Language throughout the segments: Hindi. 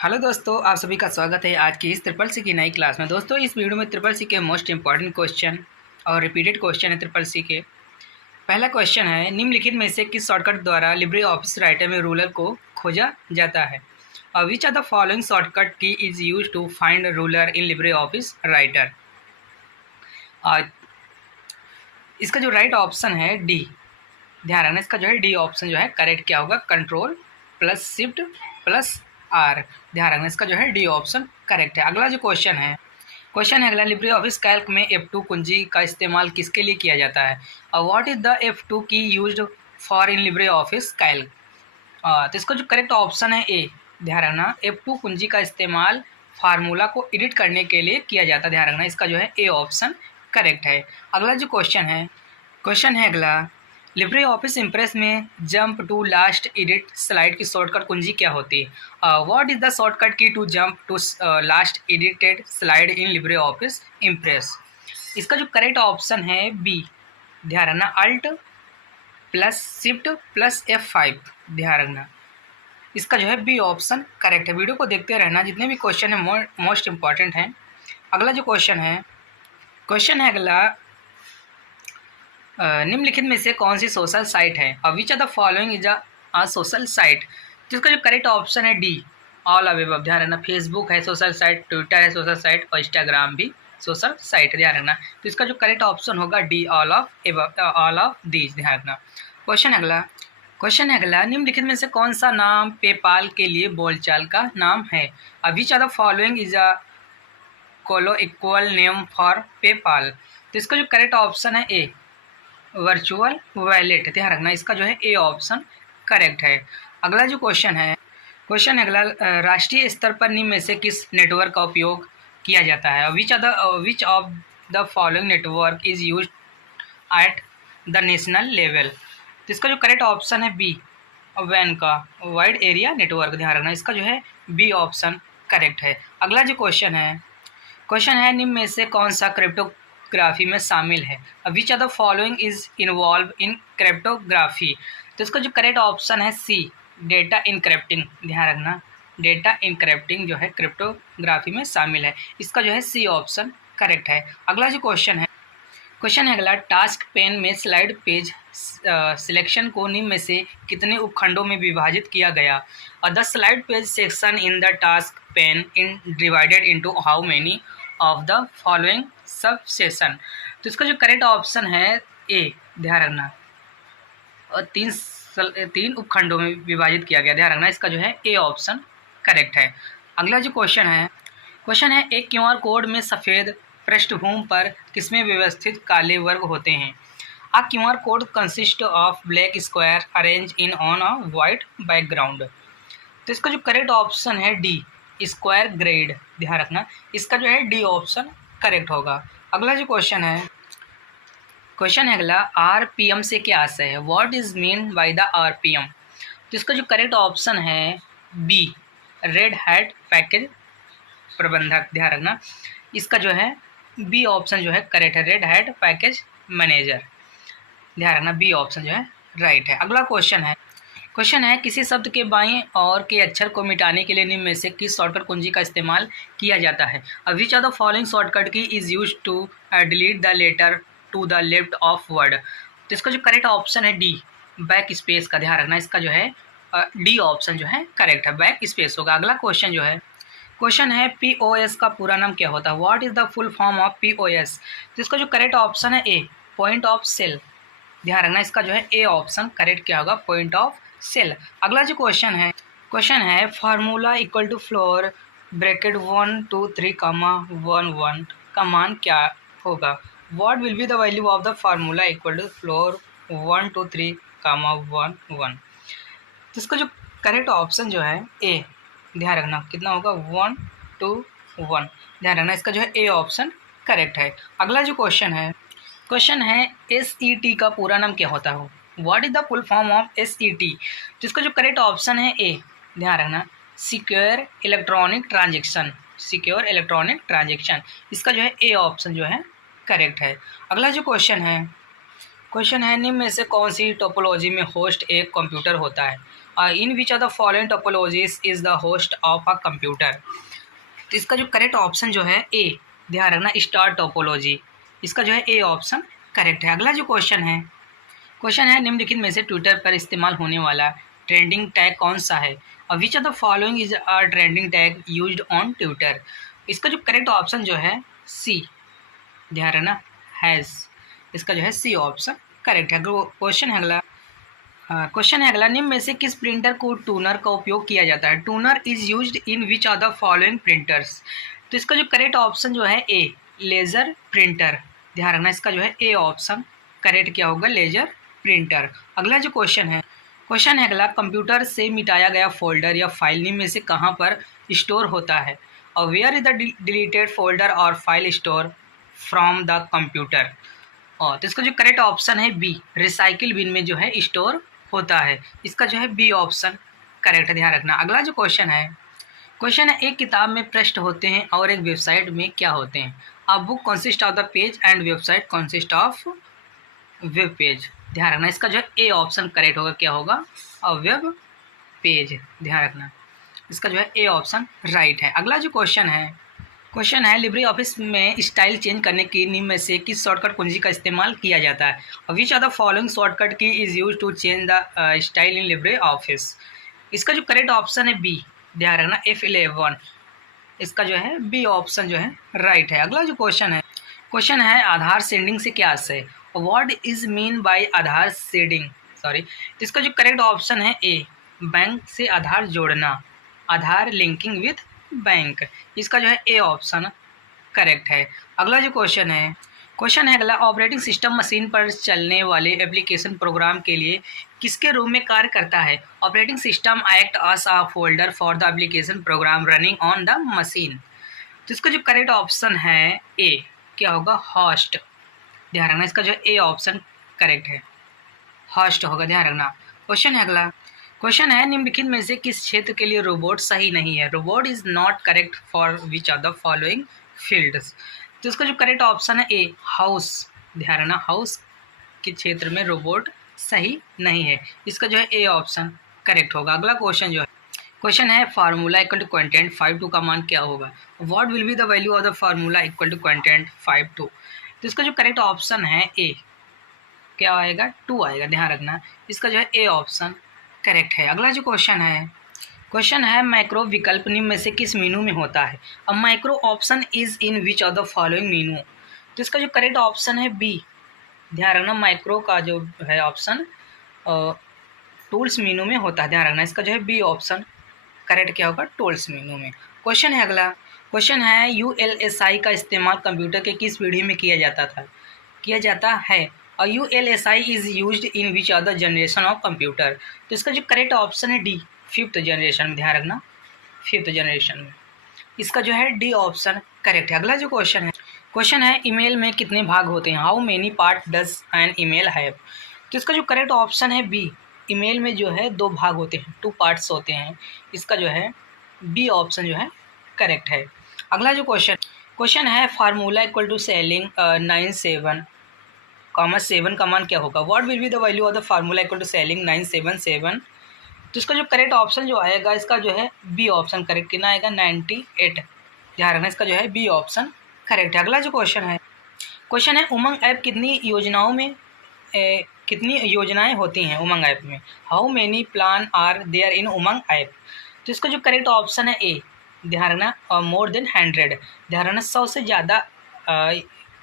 हेलो दोस्तों, आप सभी का स्वागत है आज की इस ट्रिपल सी की नई क्लास में। दोस्तों, इस वीडियो में ट्रिपल सी के मोस्ट इंपॉर्टेंट क्वेश्चन और रिपीटेड क्वेश्चन है ट्रिपल सी के। पहला क्वेश्चन है, निम्नलिखित में से किस शॉर्टकट द्वारा लिब्रे ऑफिस राइटर में रूलर को खोजा जाता है? Which are the following shortcut key is use to find ruler in Libre office Writer? इसका जो राइट ऑप्शन है डी। ध्यान रखना, इसका जो है डी ऑप्शन जो है करेक्ट क्या होगा, control plus shift plus R. ध्यान रखना, इसका जो है डी ऑप्शन करेक्ट है। अगला जो क्वेश्चन है अगला, लिब्रे ऑफिस कैल्क में F2 कुंजी का इस्तेमाल किसके लिए किया जाता है? और व्हाट इज द F2 की used for in Libre office Calc? तो इसका जो करेक्ट ऑप्शन है ए। ध्यान रखना, F2 कुंजी का इस्तेमाल फार्मूला को एडिट करने के लिए किया जाता है। ध्यान रखना, इसका जो है ए ऑप्शन करेक्ट है। अगला जो क्वेश्चन है अगला, लिब्रे ऑफिस इम्प्रेस में jump to last edit slide की शॉर्टकट कुंजी क्या होती है? What is the shortcut key to jump to last edited slide in Libre office Impress? इसका जो करेक्ट ऑप्शन है बी। ध्यान रखना, alt plus shift plus F5। ध्यान रखना, इसका जो है बी ऑप्शन करेक्ट है। वीडियो को देखते रहना, जितने भी क्वेश्चन है मोस्ट इंपॉर्टेंट हैं। अगला जो क्वेश्चन है अगला, निम्नलिखित में से कौन सी सोशल साइट है? Which are the following is a social site? जिसका जो करेक्ट ऑप्शन है डी, ऑल अवे अबव। ध्यान रखना, फेसबुक है सोशल साइट, ट्विटर है सोशल साइट और इंस्टाग्राम भी सोशल साइट। ध्यान रखना, तो इसका जो करेक्ट ऑप्शन होगा डी, ऑल ऑफ दीज। ध्यान रखना। क्वेश्चन है अगला, निम्नलिखित में से कौन सा नाम पेपाल के लिए बोलचाल का नाम है? Which are the following is a colloquial name for PayPal? तो इसका जो करेक्ट ऑप्शन है ए, वर्चुअल वैलेट। ध्यान रखना, इसका जो है ए ऑप्शन करेक्ट है। अगला जो क्वेश्चन है अगला, राष्ट्रीय स्तर पर निम्न में से किस नेटवर्क का उपयोग किया जाता है? Which of the following network is use at the national level? तो इसका जो करेक्ट ऑप्शन है बी, वैन का वाइड एरिया नेटवर्क। ध्यान रखना, इसका जो है बी ऑप्शन करेक्ट है। अगला जो क्वेश्चन है निम्न में से कौन सा क्रिप्टोग्राफी में शामिल है? Which are the following is involve in cryptography? तो इसका जो करेक्ट ऑप्शन है सी, डेटा इनक्रिप्टिंग। ध्यान रखना, डेटा इनक्रिप्टिंग जो है क्रिप्टोग्राफी में शामिल है। इसका जो है सी ऑप्शन करेक्ट है। अगला जो क्वेश्चन है अगला, टास्क पेन में स्लाइड पेज सिलेक्शन को निम्न में से कितने उपखंडों में विभाजित किया गया? और the slide page section in the task pain in divided into how many of the following सब सेशन? तो इसका जो करेक्ट ऑप्शन है ए। ध्यान रखना, और तीन उपखंडों में विभाजित किया गया। ध्यान रखना, इसका जो है ए ऑप्शन करेक्ट है। अगला जो क्वेश्चन है एक क्यूआर कोड में सफ़ेद पृष्ठभूमि पर किसमें व्यवस्थित काले वर्ग होते हैं? A QR code consist of black square arrange in on a white background. तो इसका जो करेक्ट ऑप्शन है डी, स्क्वायर ग्रेड। ध्यान रखना, इसका जो है डी ऑप्शन करेक्ट होगा। अगला जो क्वेश्चन है अगला, आरपीएम से क्या आशय है? What is mean by the RPM? तो इसका जो करेक्ट ऑप्शन है बी, रेड हैट पैकेज प्रबंधक। ध्यान रखना, इसका जो है बी ऑप्शन जो है करेक्ट है, रेड हैट पैकेज मैनेजर। ध्यान रखना, बी ऑप्शन जो है राइट है। अगला क्वेश्चन है किसी शब्द के बाएं और के अक्षर को मिटाने के लिए निम्न में से किस शॉर्टकट कुंजी का इस्तेमाल किया जाता है? Which are the following shortcut key is use to delete the letter to the left of word? तो इसका जो करेक्ट ऑप्शन है डी, बैक स्पेस का। ध्यान रखना, इसका जो है डी ऑप्शन जो है करेक्ट है, बैक स्पेस होगा। अगला क्वेश्चन है POS का पूरा नाम क्या होता है? What is the full form of POS? तो इसका जो करेक्ट ऑप्शन है ए, पॉइंट ऑफ सेल। ध्यान रखना, इसका जो है ए ऑप्शन करेक्ट क्या होगा, पॉइंट ऑफ सेल। अगला जो क्वेश्चन है formula equal to floor bracket 1 2 3 1 1 का मान क्या होगा? What will be the value of the formula equal to floor 1 2 3 1 1? तो इसका जो करेक्ट ऑप्शन जो है ए। ध्यान रखना, कितना होगा, 1 2 1। ध्यान रखना, इसका जो है ए ऑप्शन करेक्ट है। अगला जो क्वेश्चन है SET का पूरा नाम क्या होता है? What is the full form of SET? तो इसका जो करेक्ट ऑप्शन है ए। ध्यान रखना, सिक्योर इलेक्ट्रॉनिक ट्रांजेक्शन। इसका जो है ए ऑप्शन जो है करेक्ट है। अगला जो क्वेश्चन है निम्न में से कौन सी टोपोलॉजी में होस्ट एक कंप्यूटर होता है? In which of the following topologies is the host of a computer. तो इसका जो करेक्ट ऑप्शन जो है ए, ध्यान रखना, स्टार टोपोलॉजी, इसका जो है ए ऑप्शन करेक्ट है। अगला जो क्वेश्चन है निम्नलिखित में से ट्विटर पर इस्तेमाल होने वाला ट्रेंडिंग टैग कौन सा है? और which of the following is a trending tag used on Twitter. इसका जो करेक्ट ऑप्शन जो है सी, ध्यान रखना, हैज़, इसका जो है सी ऑप्शन करेक्ट है। क्वेश्चन है अगला, निम्न में से किस प्रिंटर को टूनर का उपयोग किया जाता है? Toner is used in which are the following printers. तो इसका जो करेक्ट ऑप्शन जो है ए, लेज़र प्रिंटर, ध्यान रखना, इसका जो है ए ऑप्शन करेक्ट क्या होगा, लेज़र प्रिंटर। अगला जो क्वेश्चन है अगला, कंप्यूटर से मिटाया गया फोल्डर या फाइल निम्न में से कहाँ पर स्टोर होता है? और where is the deleted folder और file store from the computer. और तो इसका जो करेक्ट ऑप्शन है बी, रिसाइकिल बिन में जो है स्टोर होता है, इसका जो है बी ऑप्शन करेक्ट है, ध्यान रखना। अगला जो क्वेश्चन है एक किताब में पृष्ठ होते हैं और एक वेबसाइट में क्या होते हैं? A book consist of the page and website consist of web page, ध्यान रखना, इसका जो है ए ऑप्शन करेक्ट होगा, क्या होगा, अ वेब पेज, ध्यान रखना, इसका जो है ए ऑप्शन राइट है। अगला जो क्वेश्चन है लिब्रे ऑफिस में स्टाइल चेंज करने की निम्न में से किस शॉर्टकट कुंजी का इस्तेमाल किया जाता है? Which are the following shortcut key is use to change the style in Libre office. इसका जो करेक्ट ऑप्शन है बी, ध्यान रखना, F11, इसका जो है बी ऑप्शन जो है राइट है। अगला जो क्वेश्चन है आधार सेंडिंग से क्या आशय है? What is mean by Aadhaar sending, sorry, तो इसका जो करेक्ट ऑप्शन है ए, बैंक से आधार जोड़ना, आधार लिंकिंग विथ बैंक, इसका जो है ए ऑप्शन करेक्ट है। अगला जो क्वेश्चन है अगला, ऑपरेटिंग सिस्टम मशीन पर चलने वाले एप्लीकेशन प्रोग्राम के लिए किसके रूप में कार्य करता है? Operating system act as a folder for the application program running on the machine. तो इसका जो करेक्ट ऑप्शन है ए, क्या होगा, होस्ट, ध्यान रखना, इसका जो ए ऑप्शन करेक्ट है, होस्ट होगा, ध्यान रखना। क्वेश्चन है निम्नलिखित में से किस क्षेत्र के लिए रोबोट सही नहीं है? Robot is not correct for which are the following fields. तो इसका जो करेक्ट ऑप्शन है ए, हाउस, ध्यान रखना, हाउस के क्षेत्र में रोबोट सही नहीं है, इसका जो है ए ऑप्शन करेक्ट होगा। अगला क्वेश्चन है फार्मूला इक्वल टू कंटेंट 5 2 का मान क्या होगा? What will be the value of the formula equal to content 5 2। तो इसका जो करेक्ट ऑप्शन है ए, क्या आएगा, 2 आएगा, ध्यान रखना, इसका जो है ए ऑप्शन करेक्ट है। अगला जो क्वेश्चन है मैक्रो विकल्प निम्न में से किस मीनू में होता है? अब micro option is in which of the following Meenu. तो इसका जो करेक्ट ऑप्शन है बी, ध्यान रखना, माइक्रो का जो है ऑप्शन टूल्स मीनू में होता है, ध्यान रखना, इसका जो है बी ऑप्शन करेक्ट क्या होगा, टूल्स मीनू में। क्वेश्चन है अगला, ULSI का इस्तेमाल कंप्यूटर के किस पीढ़ी में किया जाता है? और ULSI is used in which are the generation of computer. तो इसका जो करेक्ट ऑप्शन है डी, 5th जनरेशन में, ध्यान रखना, 5th जनरेशन में, इसका जो है डी ऑप्शन करेक्ट है। अगला जो क्वेश्चन है ईमेल में कितने भाग होते हैं? How many part does N email have. तो इसका जो करेक्ट ऑप्शन है बी, ईमेल में जो है 2 भाग होते हैं, 2 पार्ट्स होते हैं, इसका जो है बी ऑप्शन जो है करेक्ट है। अगला जो क्वेश्चन है फार्मूला इक्वल टू सेलिंग 97 7 का मान क्या होगा? What will be the value of the formula equal to ceiling 977। तो इसका जो करेक्ट ऑप्शन जो आएगा, इसका जो है बी ऑप्शन करेक्ट, कितना आएगा, 98, ध्यान रखना, इसका जो है बी ऑप्शन करेक्ट है। अगला जो क्वेश्चन है उमंग ऐप कितनी योजनाएं होती हैं उमंग ऐप में? How many plan are there in Umang app. तो इसका जो करेक्ट ऑप्शन है ए, ध्यान रखना, मोर देन 100, ध्यान रखना, 100 से ज़्यादा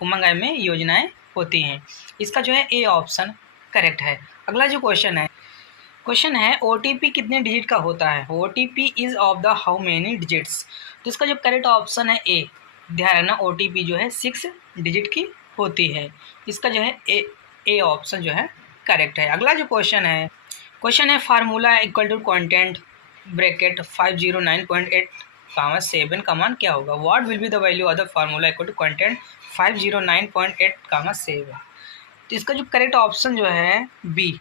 उमंग ऐप में योजनाएं होती हैं, इसका जो है ए ऑप्शन करेक्ट है। अगला जो क्वेश्चन है OTP कितने डिजिट का होता है? OTP is of the how many digits. तो इसका जो करेक्ट ऑप्शन है ए, ध्यान रखना, OTP जो है 6 डिजिट की होती है, इसका जो है ए ऑप्शन जो है करेक्ट है। अगला जो क्वेश्चन है formula equal to content bracket 509.8 7 का मान क्या होगा? What will be the value of the formula equal to content 509.8 7। तो इसका जो करेक्ट ऑप्शन जो है बी,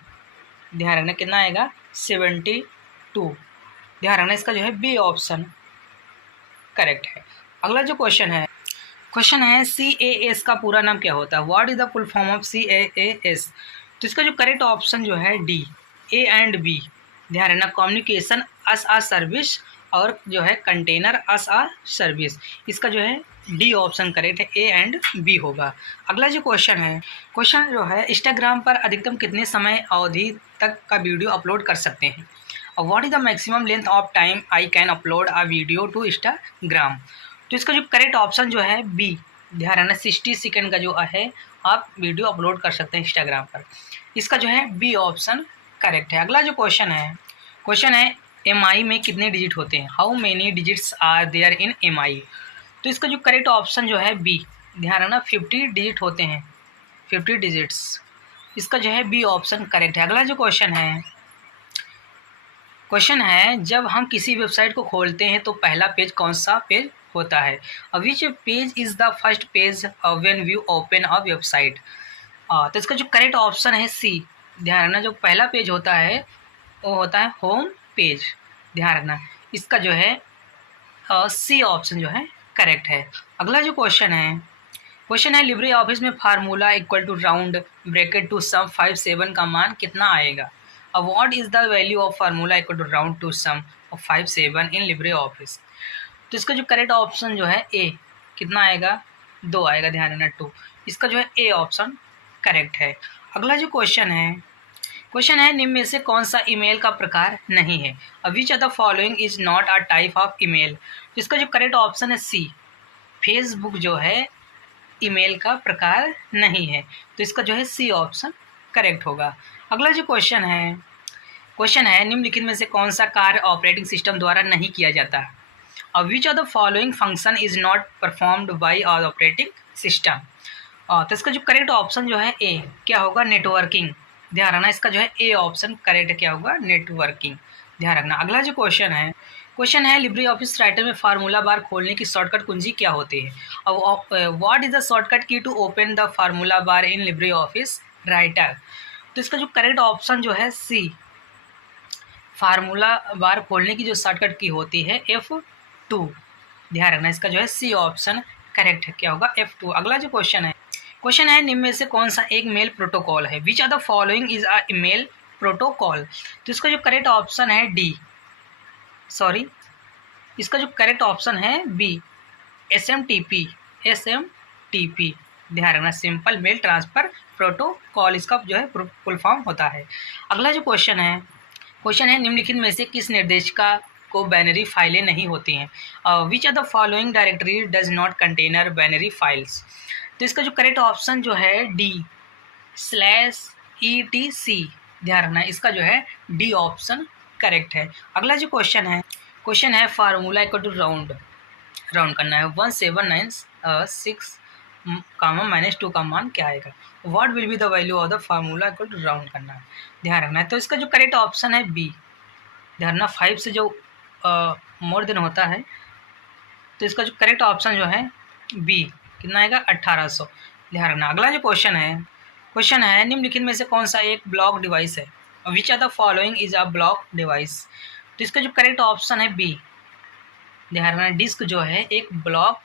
ध्यान रखना, कितना आएगा, 72, ध्यान रखना, इसका जो है बी ऑप्शन करेक्ट है। अगला जो क्वेश्चन है CAS का पूरा नाम क्या होता है? What is the full form of CAS। तो इसका जो करेक्ट ऑप्शन जो है डी, ए एंड बी, ध्यान रखना, कम्युनिकेशन अस अ सर्विस और जो है कंटेनर अस अ सर्विस, इसका जो है डी ऑप्शन करेक्ट है, ए एंड बी होगा। अगला जो क्वेश्चन है, क्वेश्चन जो है इंस्टाग्राम पर अधिकतम कितने समय अवधि तक का वीडियो अपलोड कर सकते हैं। What is the maximum length of time I can upload a video to Instagram. तो इसका जो करेक्ट ऑप्शन जो है बी, ध्यान रखना 60 सेकेंड का जो है आप वीडियो अपलोड कर सकते हैं इंस्टाग्राम पर, इसका जो है बी ऑप्शन करेक्ट है। अगला जो क्वेश्चन है एम आई में कितने डिजिट होते हैं, how many digits are there in M I. तो इसका जो करेक्ट ऑप्शन जो है बी, ध्यान रखना 50 डिजिट होते हैं, 50 डिजिट्स, इसका जो है बी ऑप्शन करेक्ट है। अगला जो क्वेश्चन है जब हम किसी वेबसाइट को खोलते हैं तो पहला पेज कौन सा पेज होता है, which page is the first page when we open a website. तो इसका जो करेक्ट ऑप्शन है सी, ध्यान रखना जो पहला पेज होता है वो होता है होम पेज, ध्यान रखना इसका जो है सी ऑप्शन जो है करेक्ट है। अगला जो क्वेश्चन है लिब्रे ऑफिस में formula equal to round bracket to sum 5 7 का मान कितना आएगा। What is the value of formula equal to round to sum of 5 7 in Libre Office. तो इसका जो करेक्ट ऑप्शन जो है ए, कितना आएगा 2 आएगा, ध्यान रखना 2, इसका जो है ए ऑप्शन करेक्ट है। अगला जो क्वेश्चन है निम्न में से कौन सा ईमेल का प्रकार नहीं है, which of the following is not a type of email. तो इसका जो करेक्ट ऑप्शन है सी, फेसबुक जो है ईमेल का प्रकार नहीं है, तो इसका जो है सी ऑप्शन करेक्ट होगा। अगला जो क्वेश्चन है निम्नलिखित में से कौन सा कार्य ऑपरेटिंग सिस्टम द्वारा नहीं किया जाता है, और which of the following function is not performed by our operating system. तो इसका जो करेक्ट ऑप्शन जो है ए, क्या होगा नेटवर्किंग, ध्यान रखना इसका जो है ए ऑप्शन करेक्ट क्या होगा नेटवर्किंग, ध्यान रखना। अगला जो क्वेश्चन है लिब्रे ऑफिस राइटर में फार्मूला बार खोलने की शॉर्टकट कुंजी क्या होती है, और what is the shortcut key to open the formula bar in Libre office Writer. तो इसका जो करेक्ट ऑप्शन जो है सी, फार्मूला बार खोलने की जो शॉर्टकट की होती है F2, ध्यान रखना इसका जो है सी ऑप्शन करेक्ट है, क्या होगा F2। अगला जो क्वेश्चन है निम्न में से कौन सा एक मेल प्रोटोकॉल है, which are the following is a email protocol. तो इसका जो करेक्ट ऑप्शन है डी, सॉरी इसका जो करेक्ट ऑप्शन है बी, SMTP, ध्यान रखना सिंपल मेल ट्रांसफ़र प्रोटोकॉल इसका जो है फुल फॉर्म होता है। अगला जो क्वेश्चन है निम्नलिखित में से किस निर्देशिका को बाइनरी फाइलें नहीं होती हैं, which are the following directory does not container binary files. तो इसका जो करेक्ट ऑप्शन जो है डी /etc, ध्यान रखना इसका जो है डी ऑप्शन करेक्ट है। अगला जो क्वेश्चन है फार्मूला इक्वल टू राउंड करना है 1796 -2 का मान क्या आएगा, what will be the value of the formula equal to round करना है, ध्यान रखना है। तो इसका जो करेक्ट ऑप्शन है बी, ध्यान रखना 5 से जो मोर देन होता है, तो इसका जो करेक्ट ऑप्शन जो है बी, कितना आएगा 1800, ध्यान रखना। अगला जो क्वेश्चन है निम्नलिखित में से कौन सा एक ब्लॉक डिवाइस है, which are the following is a block device. तो इसका जो करेक्ट ऑप्शन है बी, ध्यान रखना डिस्क जो है एक ब्लॉक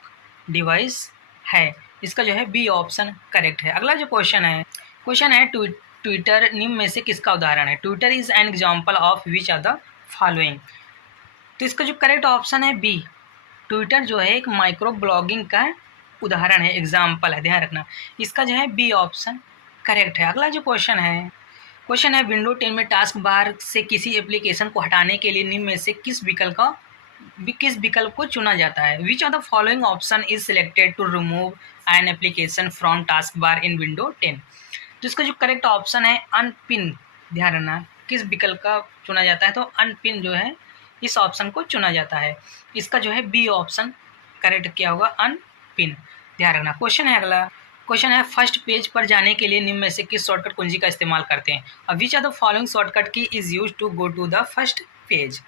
डिवाइस है, इसका जो है बी ऑप्शन करेक्ट है। अगला जो क्वेश्चन है ट्विटर निम्न में से किसका उदाहरण है, Twitter is an example of which are the following. तो इसका जो करेक्ट ऑप्शन है बी, ट्विटर जो है एक माइक्रो ब्लॉगिंग का उदाहरण है, एग्जाम्पल है, ध्यान रखना इसका जो है बी ऑप्शन करेक्ट है। अगला जो क्वेश्चन है विंडो 10 में टास्क बार से किसी एप्लीकेशन को हटाने के लिए निम्न में से किस विकल्प को चुना जाता है, which of the following option is selected to remove an application from taskbar in window 10। तो इसका जो करेक्ट ऑप्शन है अनपिन, ध्यान रखना किस विकल्प का चुना जाता है, तो अनपिन जो है इस ऑप्शन को चुना जाता है, इसका जो है बी ऑप्शन करेक्ट क्या होगा अनपिन, ध्यान रखना। क्वेश्चन है फर्स्ट पेज पर जाने के लिए निम्न में से किस शॉर्टकट कुंजी का इस्तेमाल करते हैं, और which are the following shortcut key is use to go to the first page.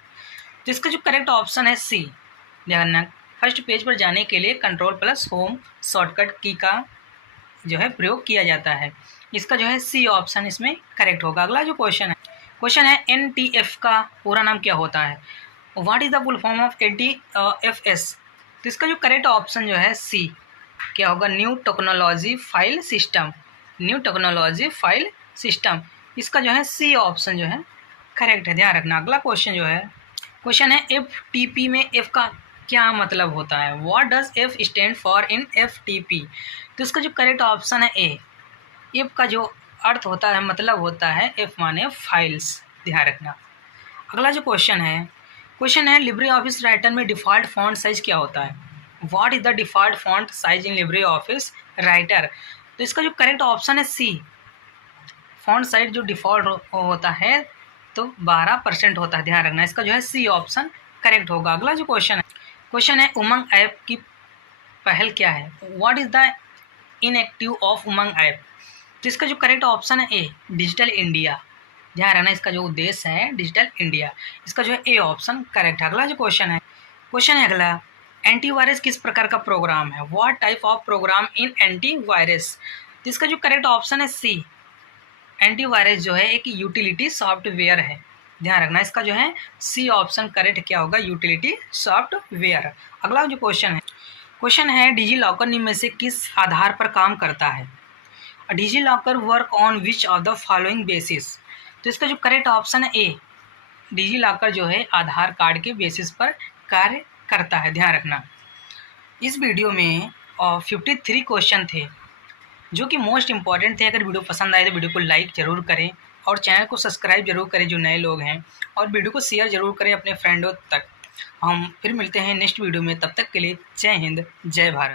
तो इसका जो करेक्ट ऑप्शन है सी, ध्यान रखना फर्स्ट पेज पर जाने के लिए कंट्रोल+होम शॉर्टकट की का जो है प्रयोग किया जाता है, इसका जो है सी ऑप्शन इसमें करेक्ट होगा। अगला जो क्वेश्चन है NTF का पूरा नाम क्या होता है, what is the full form of NTFS। तो इसका जो करेक्ट ऑप्शन जो है सी, क्या होगा न्यू टेक्नोलॉजी फाइल सिस्टम, इसका जो है सी ऑप्शन जो है करेक्ट है, ध्यान रखना। अगला क्वेश्चन जो है, क्वेश्चन है FTP में F का क्या मतलब होता है? What does F stand for in FTP? तो इसका जो करेक्ट ऑप्शन है ए। F का जो अर्थ होता है, मतलब होता है, F माने फाइल्स, ध्यान रखना। अगला जो क्वेश्चन है लिब्रे ऑफिस राइटर में डिफ़ॉल्ट फॉन्ट साइज क्या होता है? What is the default font size in Libre office Writer? तो इसका जो करेक्ट ऑप्शन है सी। फॉन्ट साइज जो डिफ़ॉल्ट होता है तो 12% होता है, ध्यान रखना। इसका जो है सी ऑप्शन करेक्ट होगा। अगला जो क्वेश्चन है उमंग ऐप की पहल क्या है? What is the inactive of Umang app? तो इसका जो करेक्ट ऑप्शन है ए, डिजिटल इंडिया, ध्यान रखना। इसका जो उद्देश्य है डिजिटल इंडिया, इसका जो है ए ऑप्शन करेक्ट है। अगला जो क्वेश्चन है अगला, एंटीवायरस किस प्रकार का प्रोग्राम है? What type of program in antivirus? तो इसका जो करेक्ट ऑप्शन है सी। एंटीवायरस जो है एक यूटिलिटी सॉफ्टवेयर है, ध्यान रखना। इसका जो है सी ऑप्शन करेक्ट क्या होगा? Utility software. अगला जो क्वेश्चन है डिजी लॉकर में से किस आधार पर काम करता है? DigiLocker work on which of the following basis? तो इसका जो करेक्ट ऑप्शन है ए, डिजी लॉकर जो है आधार कार्ड के बेसिस पर कार्य करता है, ध्यान रखना। इस वीडियो में 53 क्वेश्चन थे जो कि मोस्ट इम्पॉर्टेंट थे। अगर वीडियो पसंद आए तो वीडियो को लाइक ज़रूर करें और चैनल को सब्सक्राइब जरूर करें जो नए लोग हैं, और वीडियो को शेयर ज़रूर करें अपने फ्रेंडों तक। हम फिर मिलते हैं नेक्स्ट वीडियो में, तब तक के लिए जय हिंद, जय भारत।